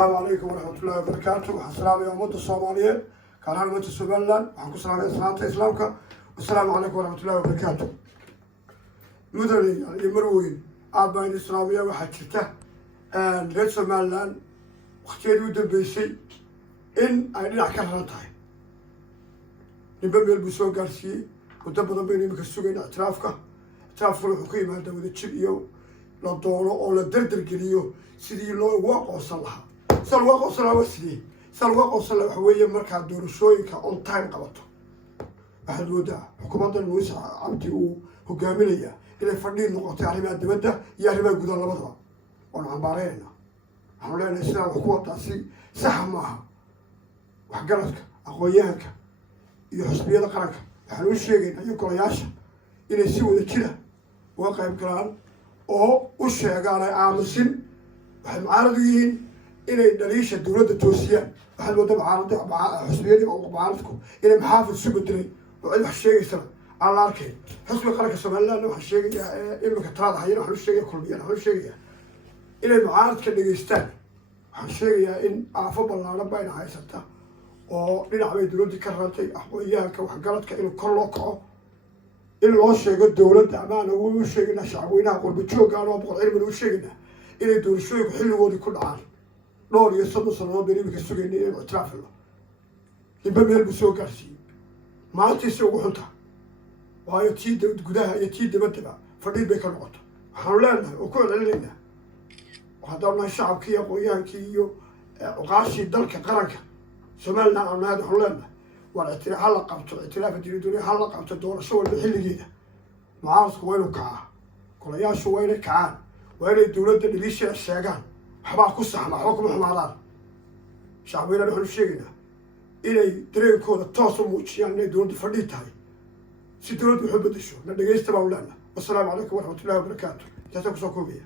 السلام عليكم ورحمة الله وبركاته. السلام يا أمة الصومالية كان أنا أمة سومالان وحكو سلام إسلامك إسلامك والسلام عليكم ورحمة الله وبركاته. مدني يمروين أبا الإسلامية وحكيته ريت سومالان وختير ودن بيسي إن أنا أكرهتها نبى يلبسوا قرسي وتبغى بيني مكسوقين اعترافك الحكومة هذا وذا تشيليو لا دورو أو لا دردر جليو سيدي لو واقع صلها سال واقع صلها وسيدي سال واقع صلها حوية مركز دور شوي كأون تايم قبضته أحد ودا حكومة الوسع عمتي وقاملية إلى فردين نقطة على الدبدة يا ربا جودان لبضرة ونعبارينا عملنا الإسلام حكومة تأسي سهم معها وحقرتك أخوياك يحسبي هذا قرنك يعني وش يجين يقول ياشا إلى سوى كذا واقع بكران oo u sheegaanay aamusin waxay mucaarad u yihiin inay dhaliisha dowladda toosiyaan waxaa loo dabcaaday xusbiyadii oo mucaaradku inay maxaafid isu bedelay oo cid wax sheegaysana aan la arkay xusbiga qaranka somaliland waxaa sheegayaa imika talaada hayana waxaan u sheegaya kulmiyaan waxaan u sheegayaa inay mucaaradka dhegaystaan waxaan sheegayaa in aafo ballaaran bayna haysata oo dhinac bay dowladdii ka rartay aqoonyahanka waxgaradka inuu kor loo kaco in loo sheego dowladda amaana u sheegaynaa shacabweynaha qurba jooggaan oo boqol cilmiga u sheegaynaa inay doorashooyinku xilligoodii ku dhacaan dhowr iyo soddon sannadood baynu imika sugayna inaynu ictiraaf helno ninba meel buu soo gaarsiiyey maalintiisi ugu xunta waayo tii gudaha iyo tii dabaddaba fadhiid bay ka noqoto waxaanu leenahay oo ku celcelinaynaa haddaan nahay shacabkii aqoonyahankii iyo cuqaashii dalka qaranka somaliland aan nahay waxaanu leenahay هلا قبته ائتلاف الدنيا هلا قبته دور شو اللي حل جيده معارض وينو كعان كل يا شو وين كعان وين الدولة اللي ليش الشيغان حبا قصة مع حكم حماران شعبنا نحن شيغنا إلى درين كود التواصل موجيان إلى دولة فرديت هاي سيدولة بحب الشو لأن جيست مولانا والسلام عليكم ورحمة الله وبركاته جاتكم سوكوبية